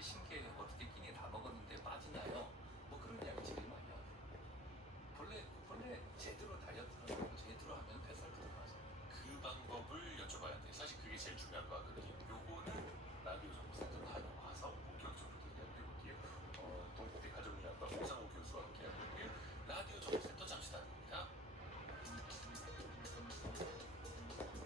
이게 신기해요. 어떻게 끼니 다 먹었는데 빠지나요? 뭐 그런 이야기 제일 많이 하고. 본래 제대로 다이어트를 하고 제대로 하면 뱃살 들어가죠. 그 방법을 여쭤봐야 돼. 사실 그게 제일 중요한 거 같거든요. 요거는 라디오 정보센터 다녀와서 본격적으로 들려드리고요. 동국대 가정의학과 오상호 교수와 함께하고 있고요. 라디오 정보센터 잠시 다녀옵니다.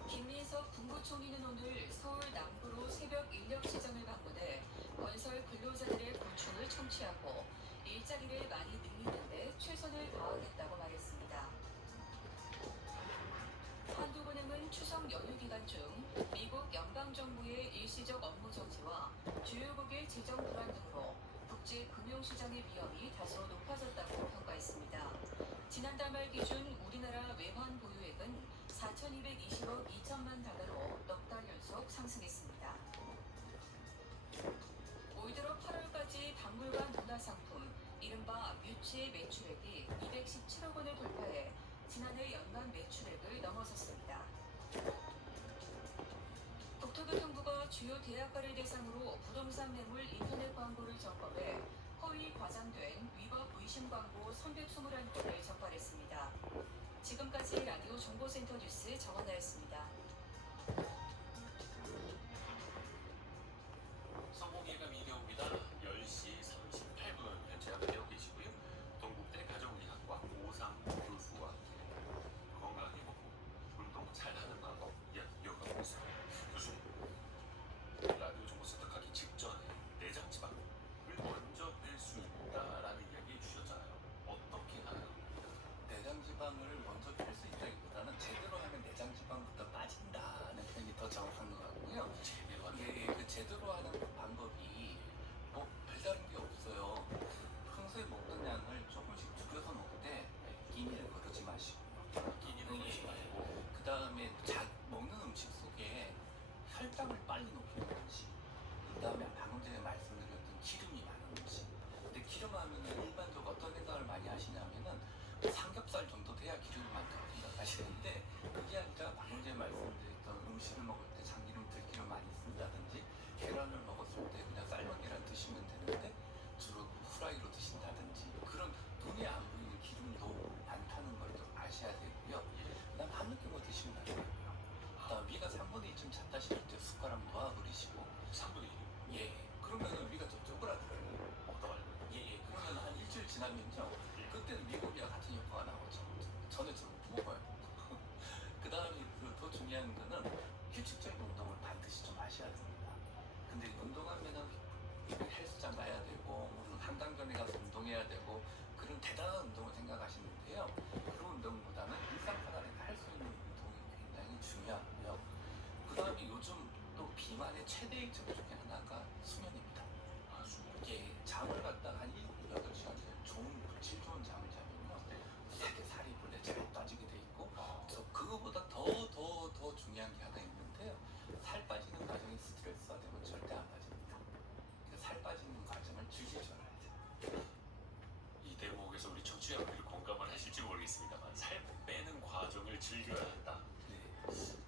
김민석 국무총리는 오늘 서울 남구로 새벽 인력 시장을 방문해 건설 근로자들의 고충을 청취하고 일자리를 많이 늘리는데 최선을 다하겠다고 말했습니다. 한국은행은 추석 연휴 기간 중 미국 연방정부의 일시적 업무 정지와 주요국의 재정 불안 등으로 국제 금융시장의 위험이 다소 높아졌다고 평가했습니다. 지난달 말 기준 우리나라 외환 보유액은 4,220억 2천만 달러로 넉 달 연속 상승했습니다. 올 들어 8월까지 박물관 문화상품, 이른바 뮤츠의 매출액이 217억 원을 돌파해 지난해 연간 매출액을 넘어섰습니다. 국토교통부가 주요 대학가를 대상으로 부동산 매물 인터넷 광고를 점검해 허위 과장된 위법 의심 광고 321건을 적발했습니다. 지금까지 라디오 정보센터 뉴스 정원아였습니다. 성공예감 이대호입니다. 10시 38분 현재 함께하고 계시고요. 동국대 가정의학과 오상호 교수와 함께 건강하게 먹고 운동 잘하는 방법 이어가고 있습니다. 교수님, 라디오 정보센터 가기 직전에 내장 지방을 먼저 뺄 수 있다라는 이야기 해주셨잖아요. 어떻게 하나요? 내장지방을 먼저 뺄 수 있다기보다는 제대로 하면 내장지방부터 빠진다는 표현이 더 정확한 것 같고요. 제대로 하는 이게 그 제대로 하는 방법이 뭐 별다른 게 없어요. 평소에 먹던 양을 조금씩 줄여서 먹되 끼니를 거르지 마시고요. 끼니는 그러지 말고 그 다음에 먹는 음식 속에 혈당을 빨리 높이는 음식. 그 다음에 방금 전에 말씀드렸던 기름이 많은 음식. 근데 기름 하면은 일반적으로 어떤 생각을 많이 하시냐면은 삼겹살 정도 돼야 기름이 많다고 생각하시는데 그게 아니라 방금 전에 말씀드렸던 음식을 먹을 때 참기름, 들기름 많이 쓴다든지 계란을 먹었을 때 그냥 삶은 계란 드시면 되는데 주로 후라이로 드신다든지 그런 눈에 안 보이는 기름도 많다는 걸 좀 아셔야 되고요. 그다음 밥 느끼고 뭐 드시면 되고요. 그다음 위가 3분의 2쯤 찼다 싶을 때 숟가락 놓아 버리시고 3분의 1. 예 그러면 위가 좀 쪼그라들어요. 어떠가요? 예, 그러면 한 일주일 지나면요. 그때는 미국이랑 같은 효과가 나오죠. 전에 좀 먹어요. 그 다음에 더 중요한 거는 규칙적인 운동을 반드시 좀 하셔야 됩니다. 근데 운동하면은 헬스장 가야 되고 무슨 한강변에 가서 운동해야 되고 그런 대단한 운동을 생각하시는데요. 그런 운동보다는 일상생활에 할 수 있는 운동이 굉장히 중요하고요. 그 다음에 요즘 또 비만의 최대의 적 중에 하나가 수면입니다. 이게 잠을 갖다가 한 7, 8시간 질 좋은 잠을 자면요. 되게 살이 원래 잘 빠지게 돼 있고 그거보다 더 중요한 게 하나 있는데요. 살 빠지는 과정이 스트레스가 되면 절대 안 빠집니다. 그러니까 살 빠지는 과정을 즐기셔야 돼요. 이 대목에서 우리 청취자분들이 공감을 하실지 모르겠습니다만 살 빼는 과정을 즐겨야 한다. 네.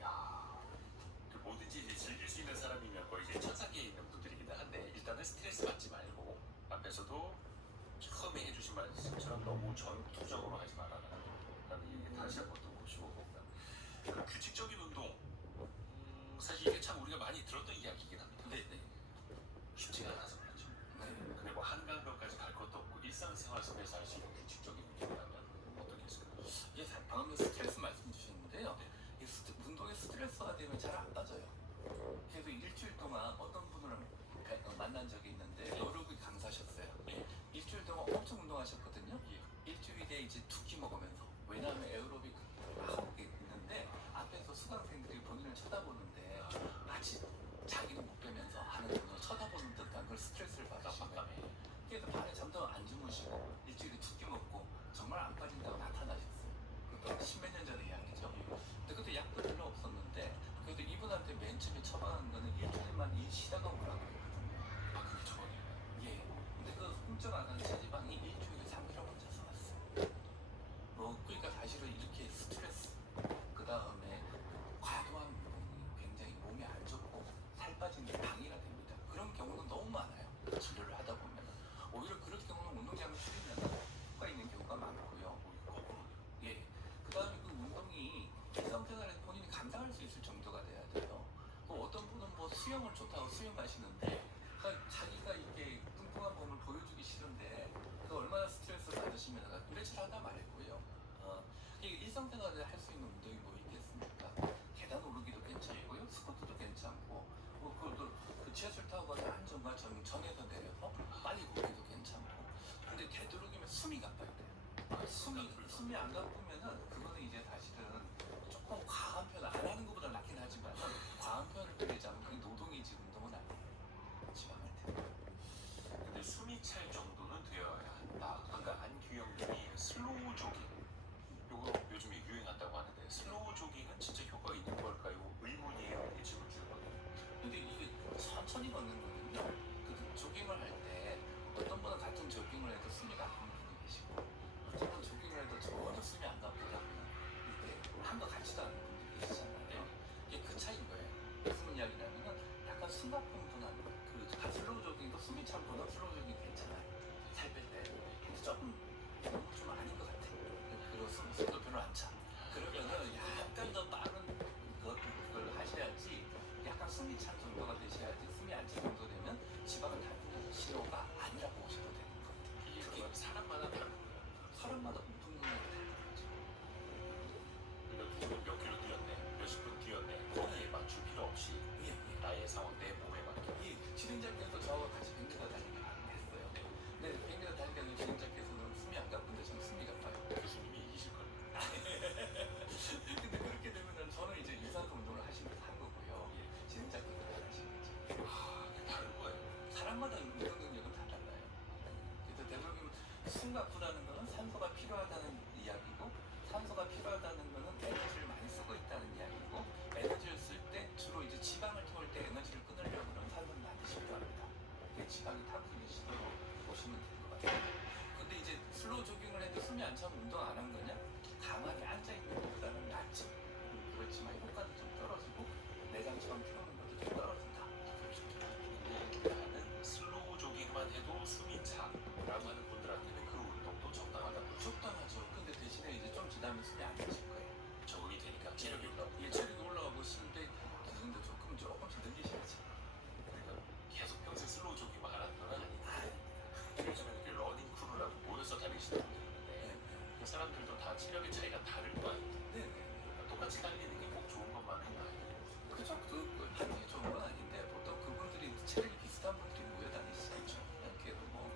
야, 그 뭐든지 이제 즐길 수 있는 사람이면 거의 이제 천상계에 있는 분들이긴 한데 일단은 스트레스 받지 말고 앞에서도 처음에 해주신 말씀처럼 너무 전투적으로 하지 말아라는 얘기 다시 한번 또 보시고 봅니다. 그 규칙적인 운동 사실 이게 참 우리가 많이 들었던 이야기이긴 합니다. 네. 쉽지가 않아서 그렇죠. 네. 근데 뭐 한강변까지 갈 것도 없고 일상생활 속에서 할 수 있는 규칙적인 운동이라면 어떤 게 있을까요? 이게 방금 스트레스 말씀 주셨는데요. 네. 운동에 스트레스가 되면 잘 안 빠져요. 그래서 일주일 동안 어떤 분을 만난 적이 있는데 여러분이 강사셨어요. 네. 일주일 동안 엄청 운동하셨거든요. 예. 일주일에 이제 2끼 먹으면서 왜냐하면 에어로빅 하고 있는데 앞에서 수강생들이 본인을 쳐다보는데 마치 자기는 못 빼면서 하는 분을 쳐다보는 듯한 그걸 스트레스를 받으신 거예요. 그래서 밤에 잠도 안 주무시고 일주일에 2끼 먹고 정말 안 빠진다고 나타나셨어요. 그것도 십몇 년 전의 이야기죠. 근데 그때 약도 별로 없었는데 그래도 이분한테 맨 처음에 처방한 거는 일주일만 일 쉬다가 오라고 했거든요. 일상생활에 할 수 있는 운동이 뭐 있겠습니까? 계단 오르기도 괜찮고요, 스쿼트도 괜찮고, 그 지하철 타고 가서 안전과 전에서 내려서 빨리 걷기도 괜찮고. 근데 되도록이면 숨이 가빠야 돼요. 숨이 안 가쁘면은 그거는 이제 사실은 조금 과한 편을 안 하는 것보다 낫긴 하지만 과한 편을 들이자면 그게 노동이지 운동은 아니에요. 지방을 태워. 근데 숨이 찰 정도는 되어야 한다. 아까 안규영님이 슬로우 조깅. 요거 요즘에 유행한다고 하는데 슬로우 조깅은 진짜 효과가 있는 걸까요? 의문이에요. 이렇게 질문 주거든요. 근데 이게 천천히 걷는 거는요. 그 조깅을 할 때 어떤 분은 같은 조깅을 해도 숨이 가쁜 분이 계시고 어떤 분은 조깅을 해도 전혀 숨이 안 가쁘다면 이게 한 거 같지도 않은 분들이 계시잖아요. 이게 그 차이인 거예요. 무슨 이야기냐면은 약간 숨 가쁜 분한 그 슬로우 조깅도 숨이 찬 분은 슬로우 조깅 괜찮아요. 살 뺄 때. 근데 조금 너무 좀 아닌 것 같아요. 그리고 숨도 별로 안 차. 그러면은 약간 더 빠른 그걸 하셔야지. 약간 숨이 찬 정도가 되셔야지. 숨이 안 찬 정도 되면 지방을 닿는 신호가 아니라고 보셔도 되는 것 같아요. 이게 그건 사람마다 다른 거예요. 사람마다 운동 능력이 다르죠. 그러니까 누구는 몇 킬로 뛰었네, 몇십 분 뛰었네. 거기에 맞출 필요 없이 예, 나의 상황, 내 몸에 맞게. 이 진행자께서 저와 같이 100m 달리기 했어요. 근데 100m 달리기 하는 진행자께서는 숨이 안 가쁜데 저는 숨이 가빠요. 교수님이 이기실 거예요. 근데 그렇게 되면은 저는 이제 유산소 운동을 하시면서 한 거고요. 진행자께서 안 하신 거죠. 다른 거예요. 사람마다 운동 능력은 다 달라요. 그래서 되도록이면 숨 가쁘다는 거는 산소가 필요하다는 이야기고, 산소가 필요하다는 거는 에너지를 많이 쓰고 있다는 이야기고, 에너지를 쓸 때 주로 이제 지방을 태울 때 에너지를 끊으려고 하면 산소는 반드시 필요합니다. 그게 지방이 타고 시도로 보시면 될 것 같아요. 근데 이제 슬로우 조깅을 해도 숨이 안 차면 운동 안 한 거냐? 가만히 앉아 있는 것보다는 낫죠. 그렇지만 효과도 좀 떨어지고 내장처럼 태우는 것도 좀 떨어진다. 나는 슬로우 조깅만 해도 숨이 차 라고 하는 분들한테는 그 운동도 적당하다고. 적당하죠. 근데 대신에 이제 좀 지나면 숨이 안 차실 거예요. 적응이 되니까 체력이 올라오고. 이게 체력이 올라가고 싶은데 기준도 조금씩 늘리셔야지. 그러니까 계속 평생 슬로우 조깅만 하라는 건 아니다. 요즘에 이렇게 러닝 크루라고 모여서 다니시는 분들이 있는데 그 사람들도 다 체력의 차이가 다를 거 아니에요. 네네. 그러니까 똑같이 달리는 게 꼭 좋은 것만은 아니에요. 그죠? 하는 게 좋은 건 아닌데 보통 그분들이 체력이 비슷한 분들이 모여 다니시죠. 그래도 뭐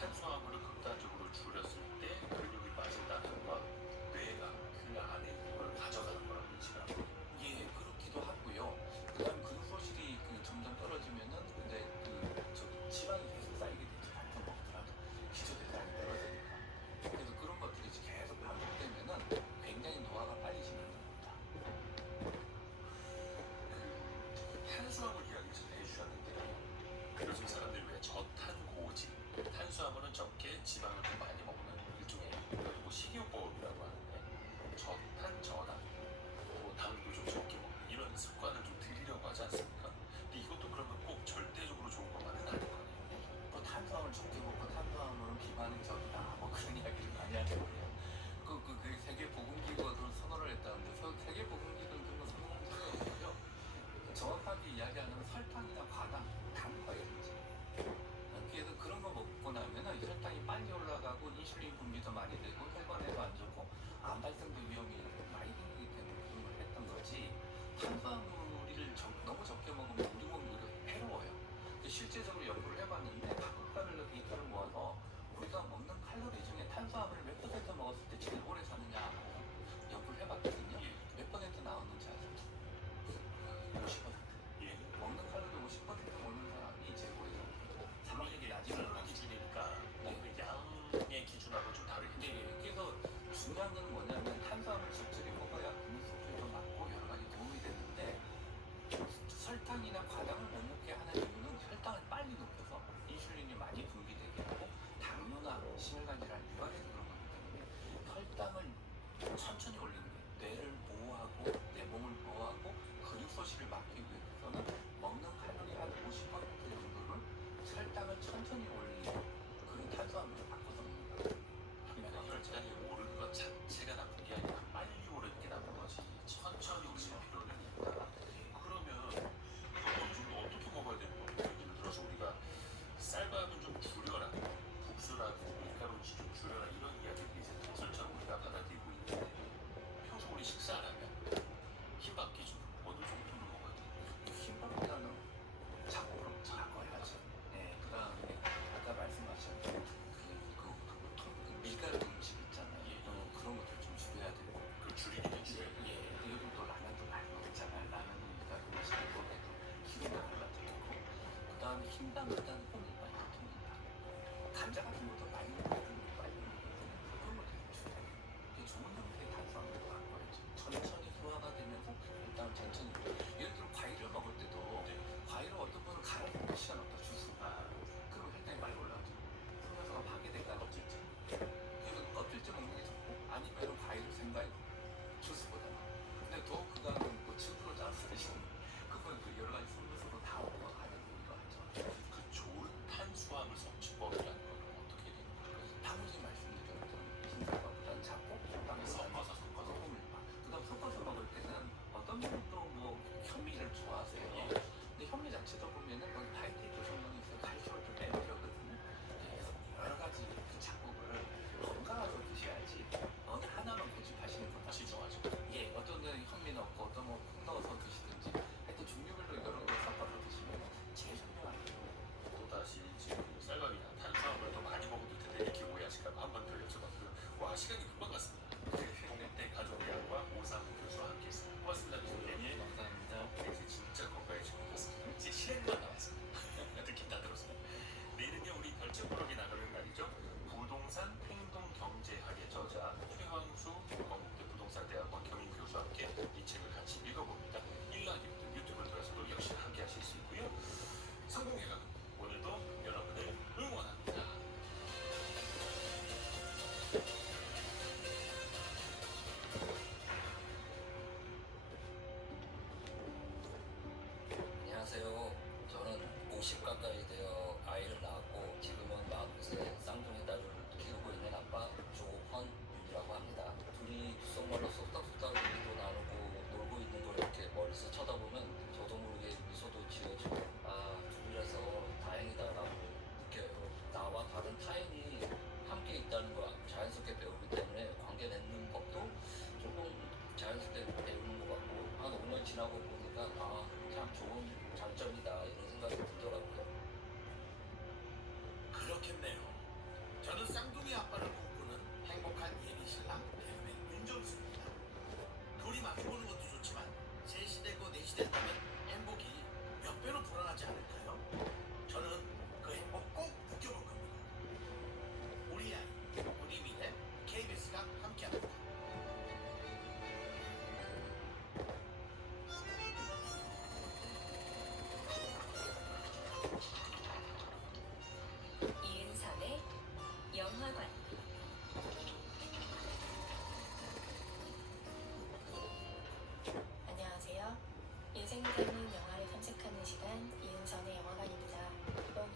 탄수화물을 극단적으로 줄였을 때 근육이 빠진다는 건 뇌가 그 안에 있는 걸 가져가는 거라고 인식을 하고 예, 그렇기도 하고요. 그다음 근육 소실이 점점 떨어지면은 근데 지방이 계속 쌓이게 되죠. 단순 먹더라도 기초 대사량이 떨어지니까. 그래서 그런 것들이 이제 계속 반복되면은 굉장히 노화가 빨리 진행됩니다. 탄수화물 이야기를 전에 해주셨는데 요즘 사람들이 왜 저탄고지 탄수화물은 적게 지방을 좀 많이 먹는 일종의 뭐 식이요법이라고 하는데 저탄저당 뭐 당도 좀 적게 먹는 이런 습관을 좀 들이려고 하지 않습니까? 근데 이것도 그러면 꼭 절대적으로 좋은 것만은 아닌 거네요. 뭐 탄수화물 적게 먹고 탄수화물은 비만의 적이다. 뭐 그런 이야기를 많이 하거든요. 그 세계보건기구가 그런 선언을 했다는데 세계보건기구는 그런 거 선언한 적이 없고요. 정확하게 이야기하면 설탕이나 과당, 단과일이지. 그래서 그런 거 먹고 나면은 혈당이 빨리 올라가고 인슐린 분비도 많이 되고 혈관에도 안 좋고 암 발생도 위험이 많이 생기기 때문에 그런 걸 했던 거지. 탄수화물을 너무 적게 먹으면 우리 몸이 오히려 해로워요. 근데 실제적으로 연구를 해봤는데 각국가별로 데이터를 모아서 우리가 먹는 칼로리 중에 탄수화물을 몇 퍼센트 먹었을 때 제일 오래 사느냐고 연구를 해봤거든요. 몇 퍼센트 나왔는지 아세요? 50%. 예. 먹는 칼로리 50% 먹는 사람이 제일 오래 살아요. 사망률이 낮은 먹는 기준이니까 먹는 양의 기준하고 좀 다르겠죠. 네, 그래서 중요한 건 뭐냐면 탄수화물 적절히 먹어야 근육 소실도 낮고 여러 가지 도움이 되는데 설탕이나 과당을 못 먹게 하는 이유는 혈당을 빨리 높여서 인슐린이 많이 분비되게 하고 당뇨나 심혈관 질환 유발해서 그런 거기 때문에 혈당을 천천히 올리는 게 뇌를 보호하고 내 몸을 보호하고 근육 소실을 막기 위해서는 먹는 칼로리 한 50% 정도를 혈당을 천천히 올리는 그런 탄수화물을 바꿔서 먹는 거예요. 혈당이 오르는 것 자체가 나쁜 게 아니라 빨리 오르는 게 나쁜 거지. 천천히 오르는 필요는 있다. 그러면 어느 정도 어떻게 먹어야 되는 거예요? 예를 들어서 우리가 쌀밥은 좀 줄여라, 국수라든지 밀가루는 좀 줄여라 이런 이야기들이 이제 통설처럼 우리가 받아들이고 있는데 평소 우리 식사를 하면 흰밥 기준으로 어느 정도를 먹어야 돼요? 흰밥보다는 작아야죠. 네, 그 다음에 아까 말씀하셨던 밀가루 음식 있잖아요. 그런 것들 좀 줄여야 되고. 그 줄이기는 줄여야 돼요. 예, 근데 요즘 또 라면도 많이 먹잖아요. 라면은 밀가루 음식을 먹어도 기름이 올라도 있고. 그 다음에 흰밥보다는 호밀밥, 통밀밥. 감자 같은 것도 많이 먹거든요. 많이 먹거든요. 그런 것도 좀 줄여요. 이게 좋은 형태의 탄수화물을 바꿔야죠. 천천히 소화가 되면서 일단 천천히. 예를 들어 과일을 먹을 때도 과일을 어떤 분은 갈아서 먹을 시간 없다 주스. 그러면 혈당이 빨리 올라가죠. 흡연소가 파괴될까 껍질째. 그래서 껍질째 먹는 게 좋고 아니면 과일을 생과일 주스보다는. 근데 더 그거는 뭐 즙으로 짜서 드시는 그건 그 여러 가지 성분으로 다 올라가는 이거 하죠. 그 좋은 탄수화물 섭취법이라는 건 어떻게 되는 걸까요? 방금 전에 말씀드렸던 흰쌀밥보다는 작고 적당히 섞어서 호밀밥. 그다음 섞어서 먹을 때는 어떤 분은 또 뭐 현미를 좋아하세요. 근데 현미 자체도 보면은 거기 파이테이트 성분이 있어요. 칼슘을 좀 빼는 거거든요. 그래서 여러 가지 그 작곡을 건강하게 드셔야지 어느 하나만 고집하시는 건 지정하죠. 예, 어떤 데는 현미 넣고 어떤 뭐 콩 넣어서 드시든지 하여튼 종류별로 여러 개 섞어서 드시면 제일 현명하죠. 또다시 지금 쌀밥이나 탄수화물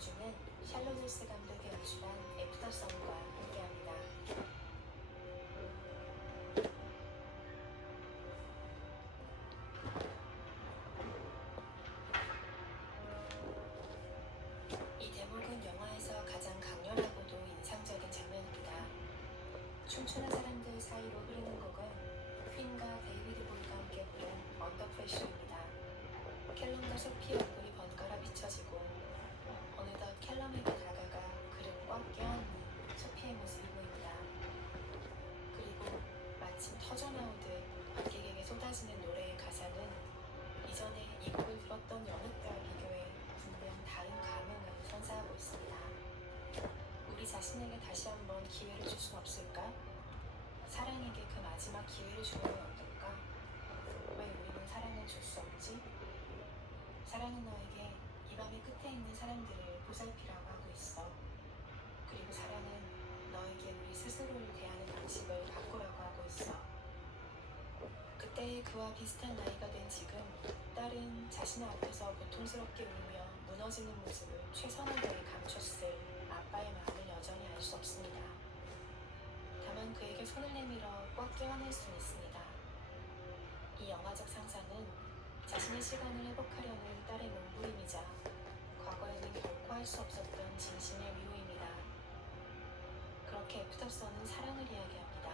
주는 샬로제스 감독이 연출한 애프터선과 함께합니다. 이 대목은 영화에서 가장 강렬하고도 인상적인 장면입니다. 춤추는 사람들 사이로 흐르는 곡은 퀸과 데이비드 보이가 함께 부른 언더 프레셔입니다. 캘럼과 소피의 얼굴이 번갈아 비춰지고 어느덧 캘럼에게 다가가 그를 꽉 껴안는 소피의 모습이 보입니다. 그리고 마침 터져나오듯 관객에게 쏟아지는 노래의 가사는 이전에 이 곡을 들었던 여느 때와 비교해 분명 다른 감흥을 선사하고 있습니다. 우리 자신에게 다시 한번 기회를 줄 순 없을까? 사랑에게 그 마지막 기회를 주는 건 어떨까? 왜 우리는 사랑을 줄 수 없지? 사랑은 너에게 이 밤의 끝에 있는 사람들을 보살피라고 하고 있어. 그리고 사랑은 너에게 우리 스스로를 대하는 방식을 바꾸라고 하고 있어. 그때의 그와 비슷한 나이가 된 지금, 딸은 자신의 앞에서 고통스럽게 울며 무너지는 모습을 최선을 다해 감췄을 아빠의 마음을 여전히 알 수 없습니다. 다만 그에게 손을 내밀어 꽉 껴안을 수는 있습니다. 이 영화적 상상은 자신의 시간을 회복하려는 딸의 몸부림이자 과거에는 결코 할 수 없었던 진심의 위로입니다. 그렇게 애프터선은 사랑을 이야기합니다.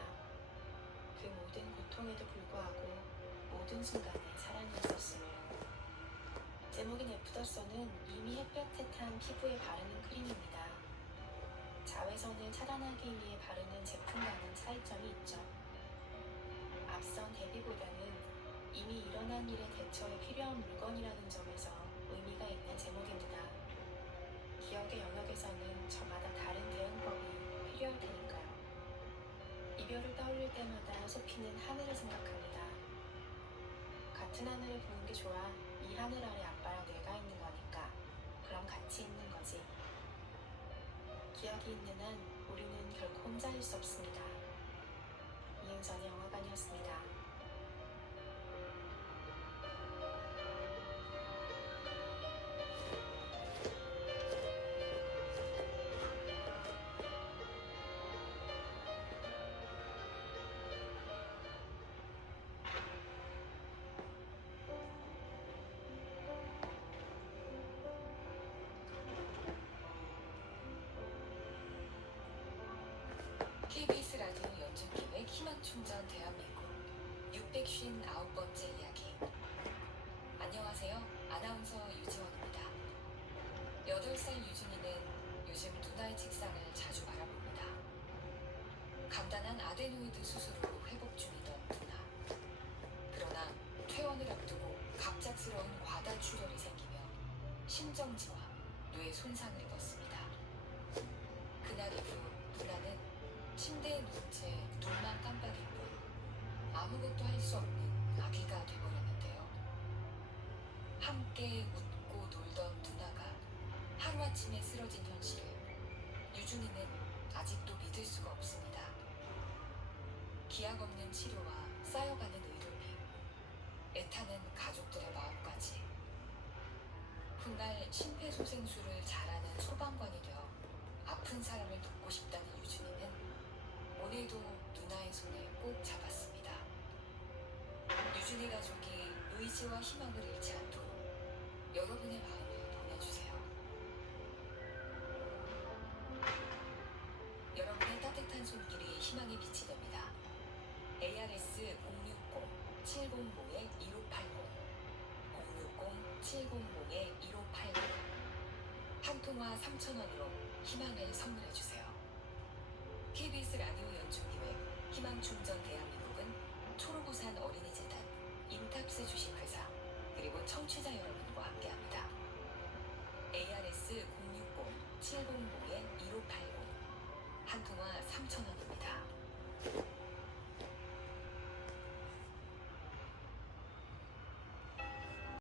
그 모든 고통에도 불구하고 모든 순간에 사랑이 있었음을. 제목인 애프터선은 이미 햇볕에 탄 피부에 바르는 크림입니다. 자외선을 차단하기 위해 바르는 제품과는 차이점이 있죠. 앞선 데뷔보다는 이미 일어난 일에 대처에 필요한 물건이라는 점에서 의미가 있는 제목입니다. 기억의 영역에서는 저마다 다른 대응법이 필요할 테니까요. 이별을 떠올릴 때마다 소피는 하늘을 생각합니다. 같은 하늘을 보는 게 좋아. 이 하늘 아래 아빠랑 내가 있는 거니까. 그럼 같이 있는 거지. 기억이 있는 한 우리는 결코 혼자일 수 없습니다. 이은선의 영화관이었습니다. KBS 라디오 연중기획 희망충전 대한민국 659번째 이야기. 안녕하세요. 아나운서 유지원입니다. 8살 유준이는 요즘 누나의 책상을 자주 바라봅니다. 간단한 아데노이드 수술로 회복 중이던 누나. 그러나 퇴원을 앞두고 갑작스러운 과다 출혈이 생기며 심정지와 뇌 손상을 입었습니다. 그날 이후 누나는 침대에 누운 채 눈만 깜빡일 뿐 아무것도 할 수 없는 아기가 되버렸는데요. 함께 웃고 놀던 누나가 하루아침에 쓰러진 현실을 유준이는 아직도 믿을 수가 없습니다. 기약 없는 치료와 쌓여가는 의료비, 애타는 가족들의 마음까지. 훗날 심폐소생술을 잘하는 소방관이 되어 아픈 사람을 돕고 싶다는 유준이는 오늘도 누나의 손을 꼭 잡았습니다. 유준이 가족이 의지와 희망을 잃지 않도록 여러분의 마음을 보내주세요. 여러분의 따뜻한 손길이 희망의 빛이 됩니다. ARS 060-705-1580 060-705-1580 한 통화 3,000원으로 희망을 선물해주세요. KBS 라디오 연중기획 희망충전 대한민국은 초록우산 어린이재단, 인탑스 주식회사, 그리고 청취자 여러분과 함께합니다. ARS 060-705-1580 한 통화 3,000원입니다.